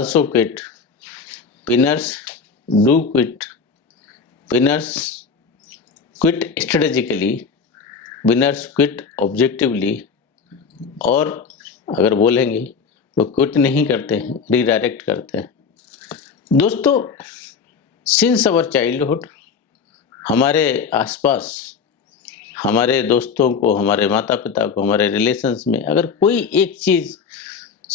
also quit. Winners do quit. Winners quit strategically. Winners quit objectively. और अगर बोलेंगे तो क्विट नहीं करते हैं, रीडायरेक्ट करते हैं। दोस्तों, सिंस अवर चाइल्डहुड हमारे आसपास हमारे दोस्तों को, हमारे माता पिता को, हमारे रिलेशंस में अगर कोई एक चीज़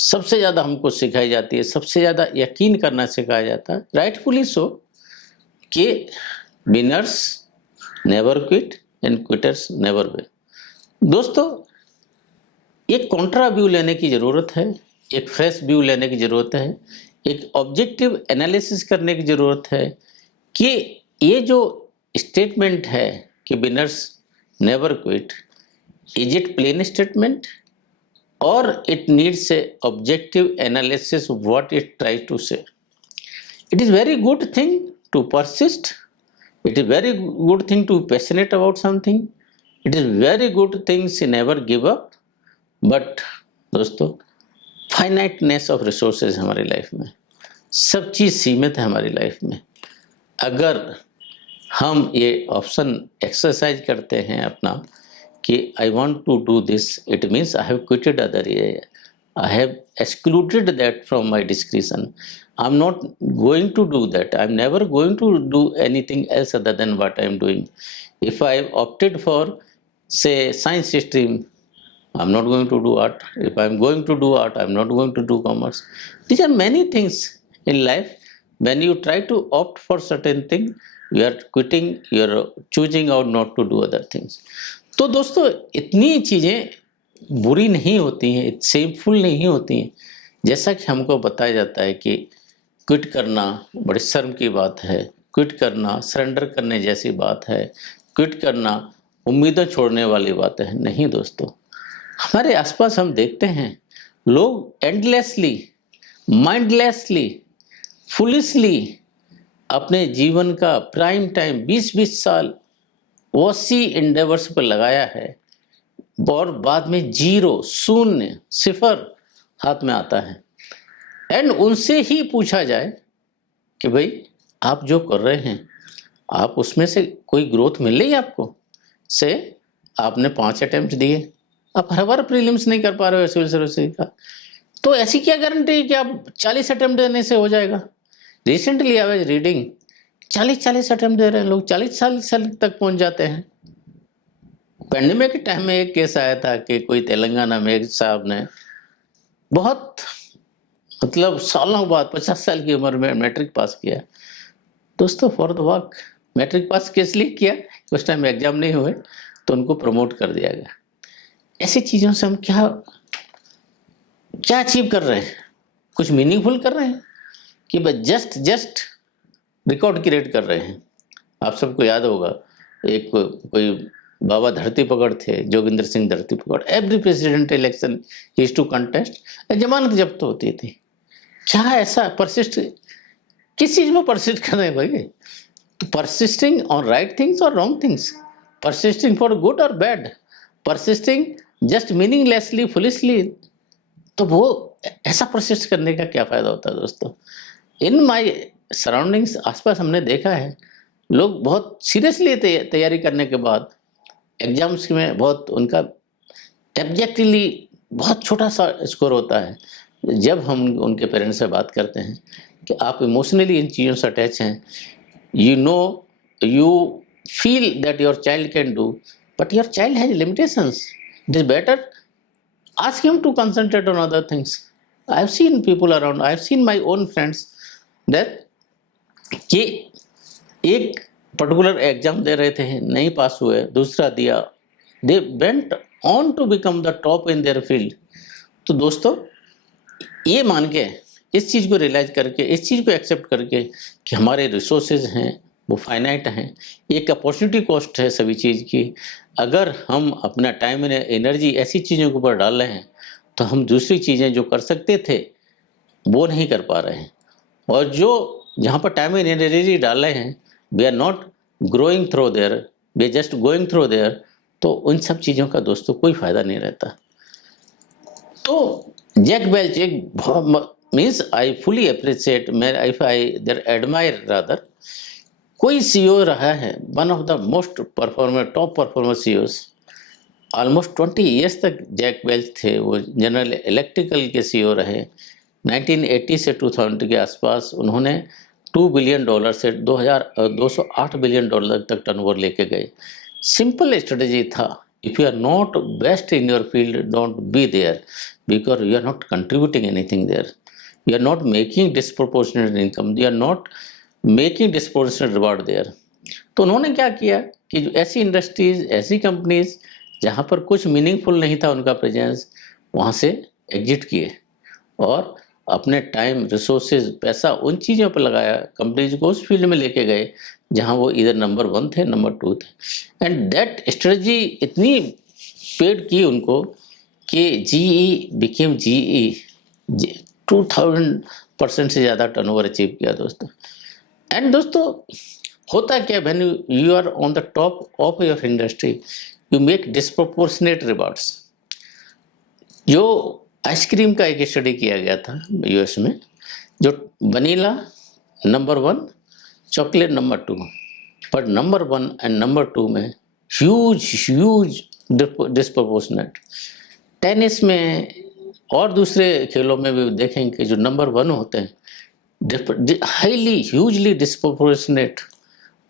सबसे ज़्यादा हमको सिखाई जाती है, सबसे ज़्यादा यकीन करना सिखाया जाता है, राइटफुली सो, कि winners never quit and quitters never win. दोस्तों, एक कॉन्ट्रा व्यू लेने की ज़रूरत है, एक फ्रेश व्यू लेने की ज़रूरत है, एक ऑब्जेक्टिव एनालिसिस करने की ज़रूरत है कि ये जो स्टेटमेंट है कि winners never quit, is it plain statement और it needs a objective analysis what it try to say. It is very good thing to persist, it is very good thing to passionate about something, it is very good things never give up. But दोस्तों, finiteness of resources हमारी life में, सब चीज़ सीमित है हमारी life में। अगर हम ये ऑप्शन एक्सरसाइज करते हैं अपना कि I want to do this, it means I have quitted other area, I have excluded that from my description, I am not going to do that, I am never going to do anything else other than what I am doing. If I have opted for say science stream, I'm not going to do art. If I'm going to do art, I'm not going to do commerce. These are many things in life. When you try to opt for certain thing, you are quitting, you are choosing out not to do other things. तो दोस्तों, इतनी चीज़ें बुरी नहीं होती हैं, shameful नहीं होती हैं। जैसा कि हमको बताया जाता है कि क्विट करना बड़ी शर्म की बात है, क्विट करना सरेंडर करने जैसी बात है, क्विट करना उम्मीदें छोड़ने वाली बात है। नहीं दोस्तों, हमारे आसपास हम देखते हैं लोग एंडलेसली, माइंडलेसली, फुलिशली अपने जीवन का प्राइम टाइम 20-20 साल वसी इंडेवर्स पर लगाया है और बाद में जीरो, शून्य, सिफर हाथ में आता है। एंड उनसे ही पूछा जाए कि भाई आप जो कर रहे हैं, आप उसमें से कोई ग्रोथ मिल रही है आपको? से आपने 5 अटेम्प्ट दिए, आप हर बार प्रीलिम्स नहीं कर पा रहे हो सिविल सर्विस का, तो ऐसी क्या गारंटी है कि आप 40 अटेम्प्ट देने से हो जाएगा? Recently I was reading 40 attempt दे रहे हैं लोग, 40 साल तक पहुंच जाते हैं। पेंडेमिक के टाइम में एक केस आया था कि कोई तेलंगाना में एक साहब ने बहुत मतलब सालों बाद 50 साल की उम्र में मैट्रिक पास किया। दोस्तों, for the work matric pass किस लिए किया? उस टाइम एग्जाम नहीं हुए तो उनको प्रमोट कर दिया गया। ऐसी चीज़ों से हम क्या अचीव कर रहे हैं? कुछ मीनिंगफुल कर रहे हैं कि बस जस्ट रिकॉर्ड क्रिएट कर रहे हैं? आप सबको याद होगा, एक कोई बाबा धरती पकड़ थे, Joginder Singh Dharti Pakad, every president election he is to contest, जमानत जब्त होती थी। क्या ऐसा परसिस्ट, किस चीज़ में परसिस्ट कर रहे हैं भाई? तो परसिस्टिंग ऑन राइट थिंग्स और wrong things, persisting for good और बैड, परसिस्टिंग जस्ट मीनिंगलेसली, फुलिशली, तो वो ऐसा परसिस्ट करने का क्या फ़ायदा होता है दोस्तों? इन माय सराउंडिंग्स, आसपास हमने देखा है लोग बहुत सीरियसली तैयारी करने के बाद एग्जाम्स में बहुत उनका एब्जेक्टिवली बहुत छोटा सा स्कोर होता है। जब हम उनके पेरेंट्स से बात करते हैं कि आप इमोशनली इन चीज़ों से अटैच हैं, you feel that your child can do, but your child has limitations. It is better ask him to concentrate on other things. I have seen people around, I have seen my own friends that कि एक particular exam दे रहे थे, नहीं पास हुए, दूसरा दिया, they went on to become the top in their field. तो दोस्तों, ये मान के, इस चीज़ को रियलाइज करके, इस चीज़ को एक्सेप्ट करके कि हमारे रिसोर्सेज हैं वो फाइनाइट हैं, एक अपॉर्चुनिटी कॉस्ट है सभी चीज़ की। अगर हम अपना टाइम एंड एनर्जी ऐसी चीज़ों के ऊपर डाल रहे हैं तो हम दूसरी चीज़ें जो कर सकते थे वो नहीं कर पा रहे हैं, और जो जहाँ पर टाइम एंड एनर्जी डाल रहे हैं we are not growing through there, we are just going through there, तो उन सब चीज़ों का दोस्तों कोई फ़ायदा नहीं रहता। तो जैक वेल्च एक means I fully appreciate, I there admire rather, कोई सीईओ रहा है, one of the most performer, top performer CEOs, almost 20 years तक जैक वेल्च थे, वो जनरल इलेक्ट्रिकल के सीईओ रहे। 1980 से 2000 के आसपास उन्होंने $2 बिलियन से 208 बिलियन डॉलर तक टर्नओवर लेके गए। सिंपल स्ट्रेटजी था, if you are not best in your field, don't be there, because you are not contributing anything there, you are not making disproportionate income, you are not making disproportionate reward there. तो उन्होंने क्या किया कि जो ऐसी industries, ऐसी companies जहाँ पर कुछ मीनिंगफुल नहीं था उनका प्रेजेंस, वहाँ से एग्जिट किए और अपने टाइम, रिसोर्सेज, पैसा उन चीज़ों पर लगाया, कंपनीज को उस फील्ड में लेके गए जहाँ वो इधर नंबर 1 थे, नंबर 2 थे। एंड दैट स्ट्रेटजी इतनी पेड की उनको कि जीई बिकेम जीई, 2000% से ज़्यादा टर्नओवर अचीव किया दोस्तों। एंड दोस्तों होता क्या, when you are on the top of your industry, you make disproportionate rewards. जो आइसक्रीम का एक स्टडी किया गया था यूएस में, जो वनीला नंबर 1, चॉकलेट नंबर 2, पर नंबर 1 एंड नंबर 2 में ह्यूज डिस्प्रोपोर्शनेट। टेनिस में और दूसरे खेलों में भी देखेंगे कि जो नंबर 1 होते हैं हाईली ह्यूजली डिस्प्रोपोर्शनेट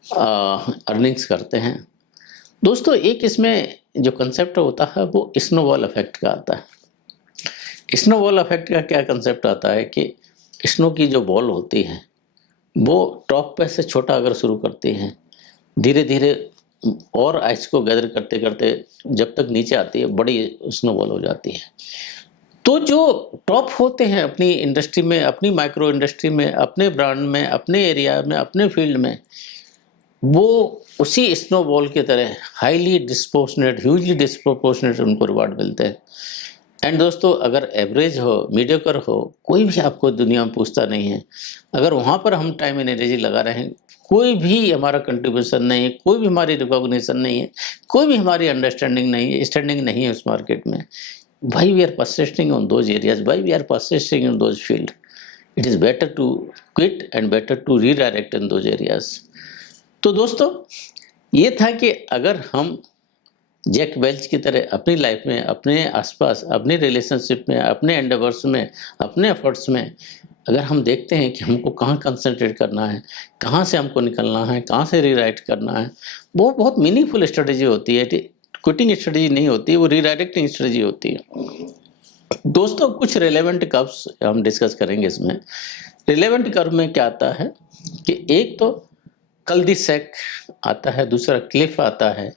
अर्निंग्स करते हैं। दोस्तों एक इसमें जो कंसेप्ट होता है वो स्नोबॉल इफेक्ट का आता है। स्नोबॉल इफेक्ट का क्या कंसेप्ट आता है कि स्नो की जो बॉल होती है वो टॉप पे से छोटा अगर शुरू करती है, धीरे धीरे और आइस को गैदर करते करते जब तक नीचे आती है बड़ी स्नोबॉल हो जाती है। तो जो टॉप होते हैं अपनी इंडस्ट्री में, अपनी माइक्रो इंडस्ट्री में, अपने ब्रांड में, अपने एरिया में, अपने फील्ड में, वो उसी स्नोबॉल की तरह हाईली डिस्प्रोपोर्शनेट, ह्यूजली डिस्प्रोपोर्शनेट उनको रिवार्ड मिलते हैं। एंड दोस्तों अगर एवरेज हो, मीडियोकर हो, कोई भी आपको दुनिया में पूछता नहीं है, अगर वहाँ पर हम टाइम एंड एनर्जी लगा रहे हैं, कोई भी हमारा कंट्रीब्यूशन नहीं है, कोई भी हमारी रिकॉग्निशन नहीं है, कोई भी हमारी अंडरस्टैंडिंग नहीं है, स्टैंडिंग नहीं है उस मार्केट में, why we are persisting on those areas, why we are persisting in those field, it is better to quit and better to redirect in those areas। तो दोस्तों ये था कि अगर हम जैक वेल्च की तरह अपनी लाइफ में, अपने आसपास, अपने रिलेशनशिप में, अपने एंडेवर्स में, अपने एफर्ट्स में अगर हम देखते हैं कि हमको कहाँ कंसंट्रेट करना है, कहाँ से हमको निकलना है, कहाँ से रीराइट करना है, वो बहुत मीनिंगफुल स्ट्रेटजी होती है। क्विटिंग स्ट्रेटजी नहीं होती, वो रीडायरेक्टिंग स्ट्रेटजी होती है। दोस्तों कुछ रिलेवेंट कर्व्स हम डिस्कस करेंगे इसमें। रिलेवेंट कर्व में क्या आता है कि एक तो कल-दी-सैक आता है, दूसरा क्लिफ आता है,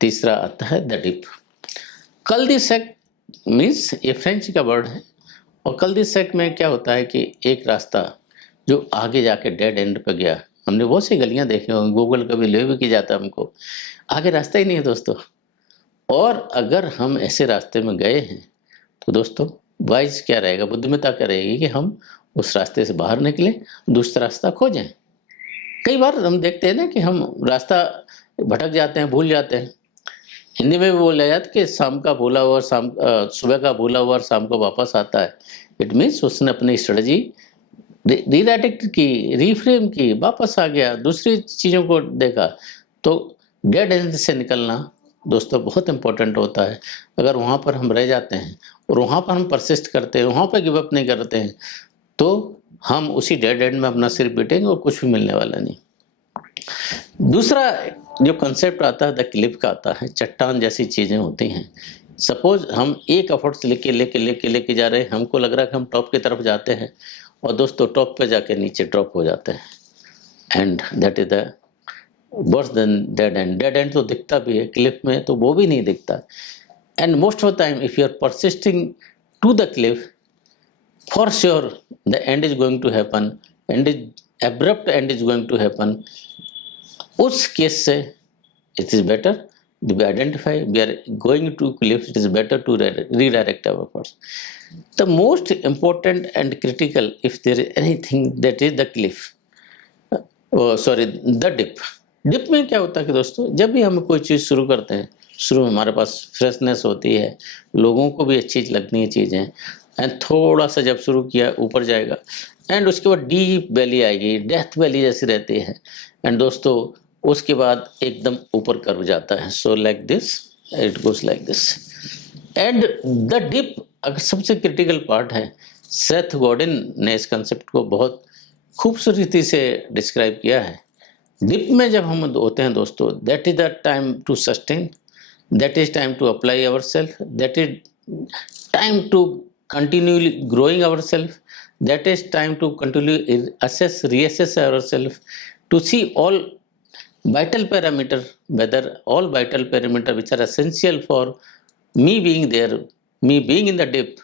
तीसरा आता है द डिप। कल-दी-सैक मीन्स ये फ्रेंच का वर्ड है, और कल-दी-सैक में क्या होता है कि एक रास्ता जो आगे जाके डेड एंड पे गया, हमने बहुत सी गलियां देखी होंगी, गूगल कभी ले भी की जाता है हमको, आगे रास्ता ही नहीं है दोस्तों। और अगर हम ऐसे रास्ते में गए हैं तो दोस्तों वाइज क्या रहेगा, बुद्धिमत्ता क्या रहेगी कि हम उस रास्ते से बाहर निकले, दूसरा रास्ता खोजें। कई बार हम देखते हैं ना कि हम रास्ता भटक जाते हैं, भूल जाते हैं। हिंदी में भी बोला जाता है कि शाम का भूला हुआ सुबह का भूला हुआ शाम को वापस आता है। इट मीन्स उसने अपनी स्ट्रेटजी रीडायरेक्ट की, रीफ्रेम की, वापस आ गया, दूसरी चीज़ों को देखा। तो डेड एंड से निकलना दोस्तों बहुत इंपॉर्टेंट होता है। अगर वहाँ पर हम रह जाते हैं और वहाँ पर हम परसिस्ट करते हैं, वहाँ पर गिव अप नहीं करते हैं, तो हम उसी डेड एंड में अपना सिर पीटेंगे और कुछ भी मिलने वाला नहीं। दूसरा जो कंसेप्ट आता है द क्लिफ का आता है, चट्टान जैसी चीज़ें होती हैं। सपोज हम एक एफर्ट्स लेके जा रहे हैं, हमको लग रहा है कि हम टॉप की तरफ जाते हैं, और दोस्तों टॉप पे जाके नीचे ड्रॉप हो जाते हैं, and that is the worse than dead and. Dead and तो दिखता भी है, क्लिफ में तो वो भी नहीं दिखता। And most of the time if you are persisting to the cliff, for sure the end is going to happen, and is abrupt end is going to happen. उस केस से it is better to be identify we are going to cliff, it is better to redirect our efforts. The most important and critical, if there is anything, that is the cliff, the dip। Dip में क्या होता है कि दोस्तों जब भी हम कोई चीज़ शुरू करते हैं, शुरू में हमारे पास फ्रेशनेस होती है, लोगों को भी अच्छी लगनी है चीज़ें, एंड थोड़ा सा जब शुरू किया ऊपर जाएगा एंड उसके बाद डीप वैली आएगी, डेथ वैली जैसी रहती है एंड दोस्तों उसके बाद एकदम ऊपर कर्व जाता है। So like this it goes like this and the dip अगर सबसे क्रिटिकल पार्ट है। सेथ गॉर्डन ने इस कंसेप्ट को बहुत खूबसूरती से डिस्क्राइब किया है। डिप में जब हम होते हैं दोस्तों, that is the time to sustain, that is time to apply ourselves, that is time to continually growing ourselves, that is time to continually assess reassess ourselves to see all vital parameter, whether all vital parameter which are essential for me being there, me being in the dip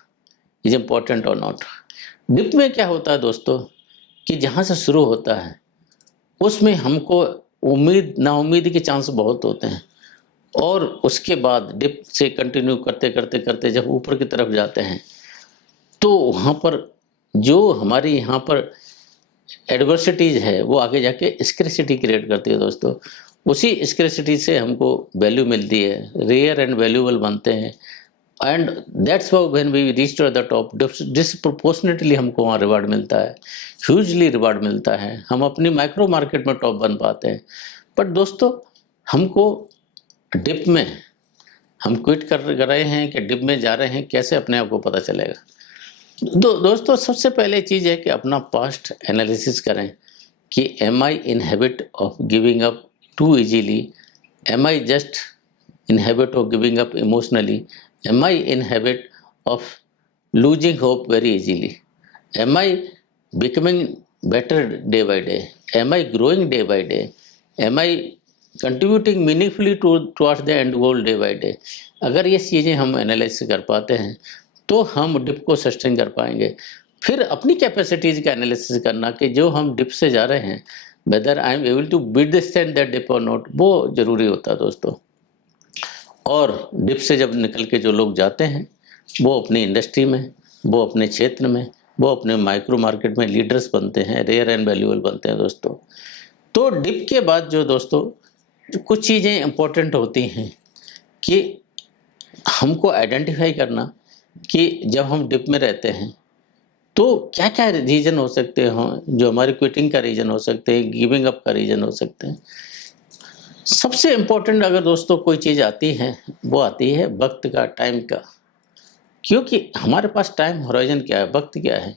is important or not. Dip में क्या होता है दोस्तों कि जहाँ से शुरू होता है उसमें हमको उम्मीद नाउम्मीद के चांस बहुत होते हैं और उसके बाद डिप से कंटिन्यू करते करते करते जब ऊपर की तरफ जाते हैं तो वहाँ पर जो हमारी यहाँ पर एडवर्सिटीज़ है वो आगे जाके स्कैर्सिटी क्रिएट करती है दोस्तों। उसी स्कैर्सिटी से हमको वैल्यू मिलती है, रेयर एंड वैल्यूबल बनते हैं and that's why when we reach to the top disproportionately हमको वहाँ रिवार्ड मिलता है, ह्यूजली रिवार्ड मिलता है, हम अपनी माइक्रो मार्केट में टॉप बन पाते हैं। बट दोस्तों हमको डिप में हम क्विट कर रहे हैं कि डिप में जा रहे हैं, कैसे अपने आप को पता चलेगा? दोस्तों सबसे पहले चीज़ है कि अपना पास्ट एनालिसिस करें कि am I in habit of giving up too easily, am I just in habit of giving up emotionally, am I in habit of losing hope very easily, am I becoming better day by day, am I growing day by day, am I contributing meaningfully towards the end goal day by day. अगर ये चीज़ें हम analyse कर पाते हैं तो हम dip को सस्टेन कर पाएंगे। फिर अपनी कैपेसिटीज़ का एनालिसिस करना कि जो हम डिप से जा रहे हैं whether I am able to withstand that dip और नॉट, वो ज़रूरी होता है दोस्तों। और डिप से जब निकल के जो लोग जाते हैं वो अपनी इंडस्ट्री में, वो अपने क्षेत्र में, वो अपने माइक्रो मार्केट में लीडर्स बनते हैं, रेयर एंड वैल्यूएबल बनते हैं दोस्तों। तो डिप के बाद जो दोस्तों कुछ चीज़ें इम्पोर्टेंट होती हैं कि हमको आइडेंटिफाई करना कि जब हम डिप में रहते हैं तो क्या क्या रीज़न हो सकते हैं जो हमारे क्विटिंग का रीज़न हो सकते हैं, गिविंग अप का रीज़न हो सकते हैं। सबसे इम्पोर्टेंट अगर दोस्तों कोई चीज़ आती है वो आती है वक्त का, टाइम का। क्योंकि हमारे पास टाइम होराइजन क्या है, वक्त क्या है।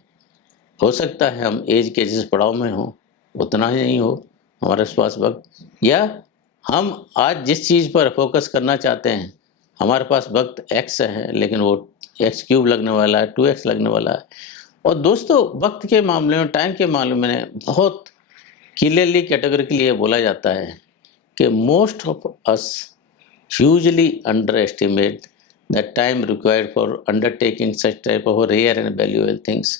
हो सकता है हम एज के जिस पड़ाव में हो उतना ही नहीं हो हमारे पास वक्त, या हम आज जिस चीज़ पर फोकस करना चाहते हैं हमारे पास वक्त एक्स है लेकिन वो एक्स क्यूब लगने वाला है, 2x लगने वाला है। और दोस्तों वक्त के मामले में, टाइम के मामले में बहुत क्लियरली कैटेगोरिकली ये बोला जाता है कि most of us hugely underestimate the time required for undertaking such type of rare and valuable things.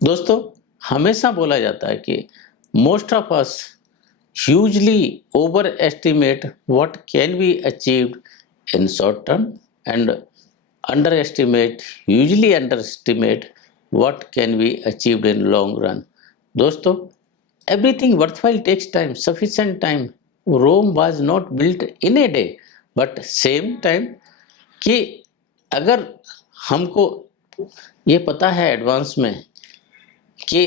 दोस्तों हमेशा बोला जाता है कि most of us hugely overestimate what can be achieved in short term and usually underestimate what can be achieved in long run. दोस्तों everything worthwhile takes time, sufficient time. Rome was not built in a day, but same time कि अगर हमको ये पता है advance में कि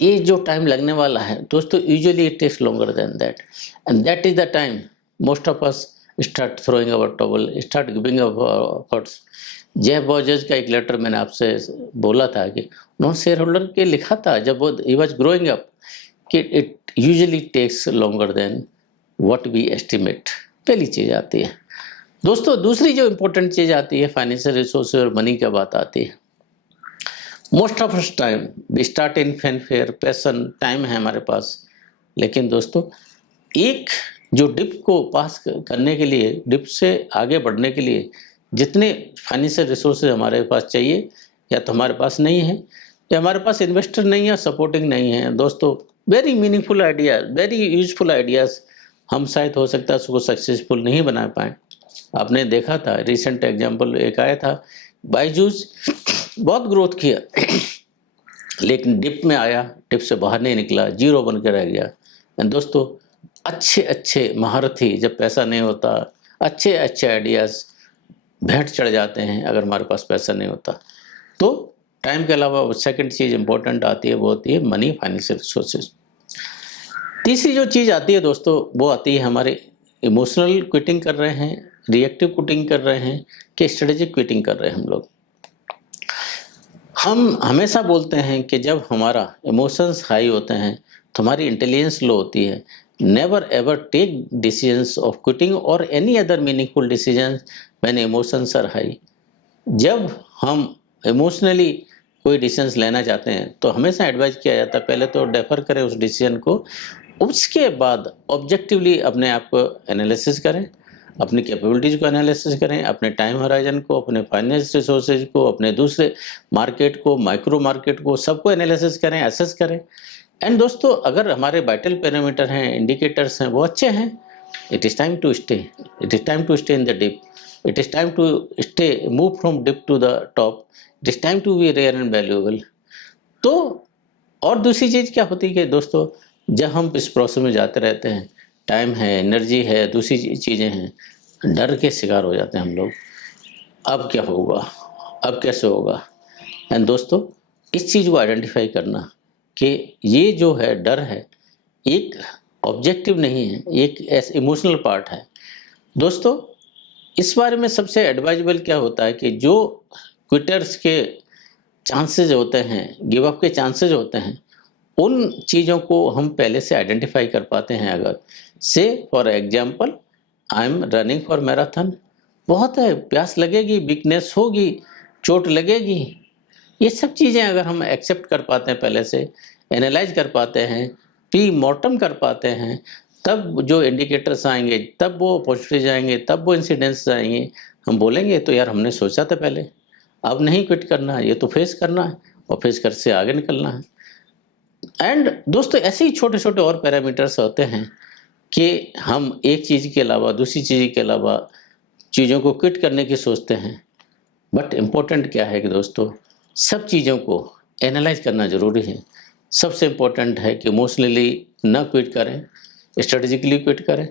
ये जो टाइम लगने वाला है दोस्तों, usually it takes longer than that and that is the time most of us start throwing our towel, start giving our efforts. Jeff Bezos का एक लेटर मैंने आपसे बोला था कि उन्होंने शेयर होल्डर के लिखा था जब वो ही वाज ग्रोइंग अप कि it usually takes longer than what we estimate. पहली चीज़ आती है दोस्तों। दूसरी जो इम्पोर्टेंट चीज़ आती है फाइनेंशियल रिसोर्स और मनी की बात आती है। Most of us time we start in fanfare, passion, time है हमारे पास, लेकिन दोस्तों एक जो डिप को पास करने के लिए, डिप से आगे बढ़ने के लिए जितने फाइनेंशियल रिसोर्सेज हमारे पास चाहिए या तो हमारे पास नहीं है या हमारे पास इन्वेस्टर नहीं है, सपोर्टिंग नहीं है दोस्तों। Very meaningful ideas, very useful ideas हम शायद हो सकता है उसको सक्सेसफुल नहीं बना पाए। आपने देखा था रिसेंट एग्जाम्पल एक आया था, बायजूस बहुत ग्रोथ किया लेकिन डिप में आया, डिप से बाहर नहीं निकला, जीरो बन के रह गया। एंड दोस्तों अच्छे अच्छे महारथी जब पैसा नहीं होता, अच्छे अच्छे आइडियाज़ भेंट चढ़ जाते हैं अगर हमारे पास पैसा नहीं होता। तो टाइम के अलावा सेकंड चीज़ इंपॉर्टेंट आती है, वो होती है मनी, फाइनेंशियल रिसोर्सेज। तीसरी जो चीज़ आती है दोस्तों, वो आती है हमारे इमोशनल क्विटिंग कर रहे हैं, रिएक्टिव क्विटिंग कर रहे हैं, कि स्ट्रेटेजिक क्विटिंग कर रहे हैं हम लोग। हम हमेशा बोलते हैं कि जब हमारा इमोशंस हाई होते हैं तो हमारी इंटेलिजेंस लो होती है। Never ever take decisions of quitting और any other meaningful decisions when emotions are high. जब हम इमोशनली कोई डिसीजंस लेना चाहते हैं तो हमेशा एडवाइस किया जाता है पहले तो डेफर करें उस डिसीजन को, उसके बाद ऑब्जेक्टिवली अपने आप को एनालिसिस करें, अपनी कैपेबिलिटीज़ को एनालिसिस करें, अपने टाइम होराइजन को, अपने फाइनेंस रिसोर्सेज को, अपने दूसरे मार्केट को, माइक्रो मार्केट को, सबको एनालिसिस करें, एसेस करें। एंड दोस्तों अगर हमारे वाइटल पैरामीटर हैं, इंडिकेटर्स हैं, वो अच्छे हैं, it is time to stay, it is time to stay in the dip, it is time to stay move from dip to the top, it is time to be rare and valuable. तो और दूसरी चीज़ क्या होती है कि दोस्तों जब हम इस प्रोसेस में जाते रहते हैं, टाइम है, एनर्जी है, दूसरी चीज़ें हैं, डर के शिकार हो जाते हैं हम लोग। अब क्या होगा, अब कैसे होगा। एंड दोस्तों इस चीज़ को आइडेंटिफाई करना कि ये जो है डर है, एक ऑब्जेक्टिव नहीं है, एक ऐसा इमोशनल पार्ट है। दोस्तों इस बारे में सबसे एडवाइजेबल क्या होता है कि जो क्विटर्स के चांसेस होते हैं, गिव अप के चांसेस होते हैं, उन चीज़ों को हम पहले से आइडेंटिफाई कर पाते हैं। अगर से for example I am running for marathon, बहुत है, प्यास लगेगी, वीकनेस होगी, चोट लगेगी, ये सब चीज़ें अगर हम एक्सेप्ट कर पाते हैं, पहले से एनालाइज कर पाते हैं, प्री मॉर्टम कर पाते हैं, तब जो इंडिकेटर्स आएंगे, तब वो अपॉर्चुनिटीज आएंगे, तब वो इंसिडेंट्स आएंगे, हम बोलेंगे तो यार हमने सोचा था पहले, अब नहीं क्विट करना है, ये तो फेस करना है और फेस कर से आगे निकलना है। एंड दोस्तों ऐसे ही छोटे छोटे और पैरामीटर्स होते हैं कि हम एक चीज़ के अलावा दूसरी चीज़ के अलावा चीज़ों को क्विट करने की सोचते हैं। बट इम्पोर्टेंट क्या है कि दोस्तों सब चीज़ों को एनालाइज करना ज़रूरी है। सबसे इम्पोर्टेंट है कि इमोशनली ना क्विट करें, स्ट्रेटेजिकली क्विट करें,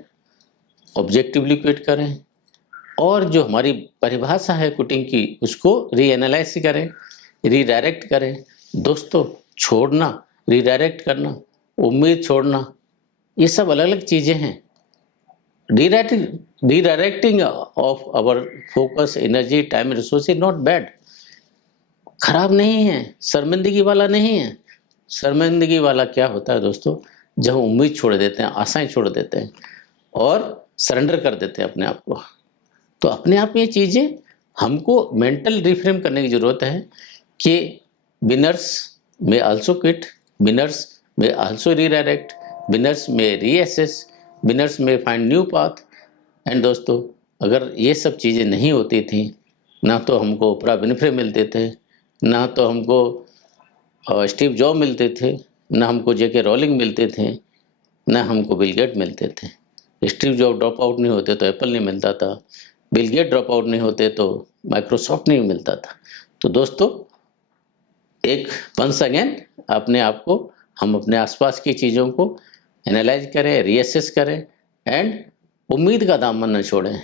ऑब्जेक्टिवली क्विट करें, और जो हमारी परिभाषा है क्विटिंग की उसको रीएनालाइज करें, रीडायरेक्ट करें। दोस्तों छोड़ना, रीडायरेक्ट करना, उम्मीद छोड़ना, ये सब अलग अलग चीज़ें हैं। Redirecting of our focus, energy, time, resource is not bad, खराब नहीं है, शर्मिंदगी वाला नहीं है। शर्मिंदगी वाला क्या होता है दोस्तों, जब हम उम्मीद छोड़ देते हैं, आशाएं छोड़ देते हैं और सरेंडर कर देते हैं अपने आप को। तो अपने आप में ये चीज़ें हमको मेंटल रिफ्रेम करने की ज़रूरत है कि विनर्स में आल्सो क्विट, विनर्स में आल्सो रीडायरेक्ट, विनर्स में रीअसेस, विनर्स में फाइंड न्यू पाथ। एंड दोस्तों अगर ये सब चीज़ें नहीं होती थी, ना तो हमको ओपरा विनफ्रे मिलते थे, ना तो हमको स्टीव जॉब मिलते थे, ना हमको जेके रोलिंग मिलते थे, ना हमको बिल गेट मिलते थे। स्टीव जॉब ड्रॉप आउट नहीं होते तो एप्पल नहीं मिलता था, बिल गेट ड्रॉप आउट नहीं होते तो माइक्रोसॉफ्ट नहीं मिलता था। तो दोस्तों एक वंस अगेन अपने आप को, हम अपने आसपास की चीज़ों को एनालाइज करें, रीअसेस करें, एंड उम्मीद का दामन न छोड़ें।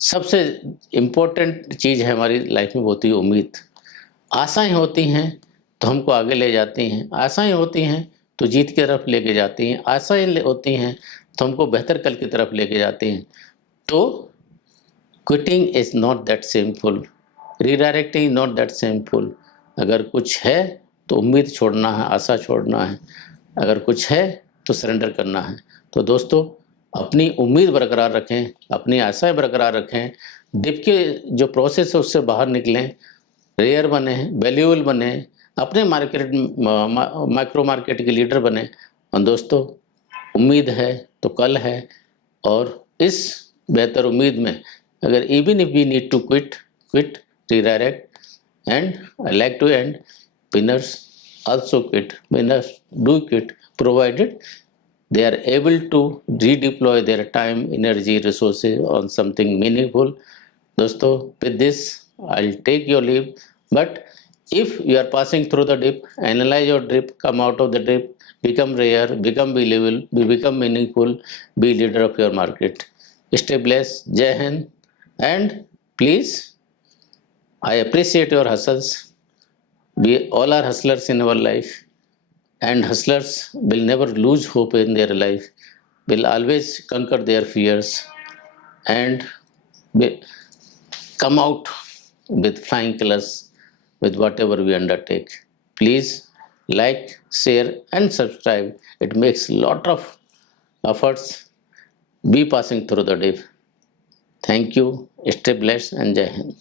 सबसे इम्पोर्टेंट चीज़ है हमारी लाइफ में, होती है उम्मीद। आशाएं होती हैं तो हमको आगे ले जाती हैं, आशाएं होती हैं तो जीत की तरफ लेके जाती हैं, आशाएं होती हैं तो हमको बेहतर कल की तरफ लेके जाती हैं। तो quitting is not that simple, redirecting not that simple. अगर कुछ है तो उम्मीद छोड़ना है, आशा छोड़ना है, अगर कुछ है तो सरेंडर करना है। तो दोस्तों अपनी उम्मीद बरकरार रखें, अपनी आशाएं बरकरार रखें, डिप के जो प्रोसेस है उससे बाहर निकलें, रेयर बने, वैल्यूएबल बने, अपने मार्केट माइक्रो मार्केट के लीडर बने। और दोस्तों उम्मीद है तो कल है, और इस बेहतर उम्मीद में अगर even if we need to quit, redirect, and I like to end, winners also quit, winners do quit provided they are able to redeploy their time, energy, resources on something meaningful. दोस्तों with this I'll take your leave, but if you are passing through the dip, analyze your dip, come out of the dip, become rare, become believable, become meaningful, be leader of your market. Stay blessed, Jai Hind, and please I appreciate your hustles. We all are hustlers in our life, and hustlers will never lose hope in their life, will always conquer their fears, and will come out with flying colors with whatever we undertake. Please like, share, and subscribe. It makes lot of efforts be passing through the day. Thank you. Stay blessed and Jai Hind.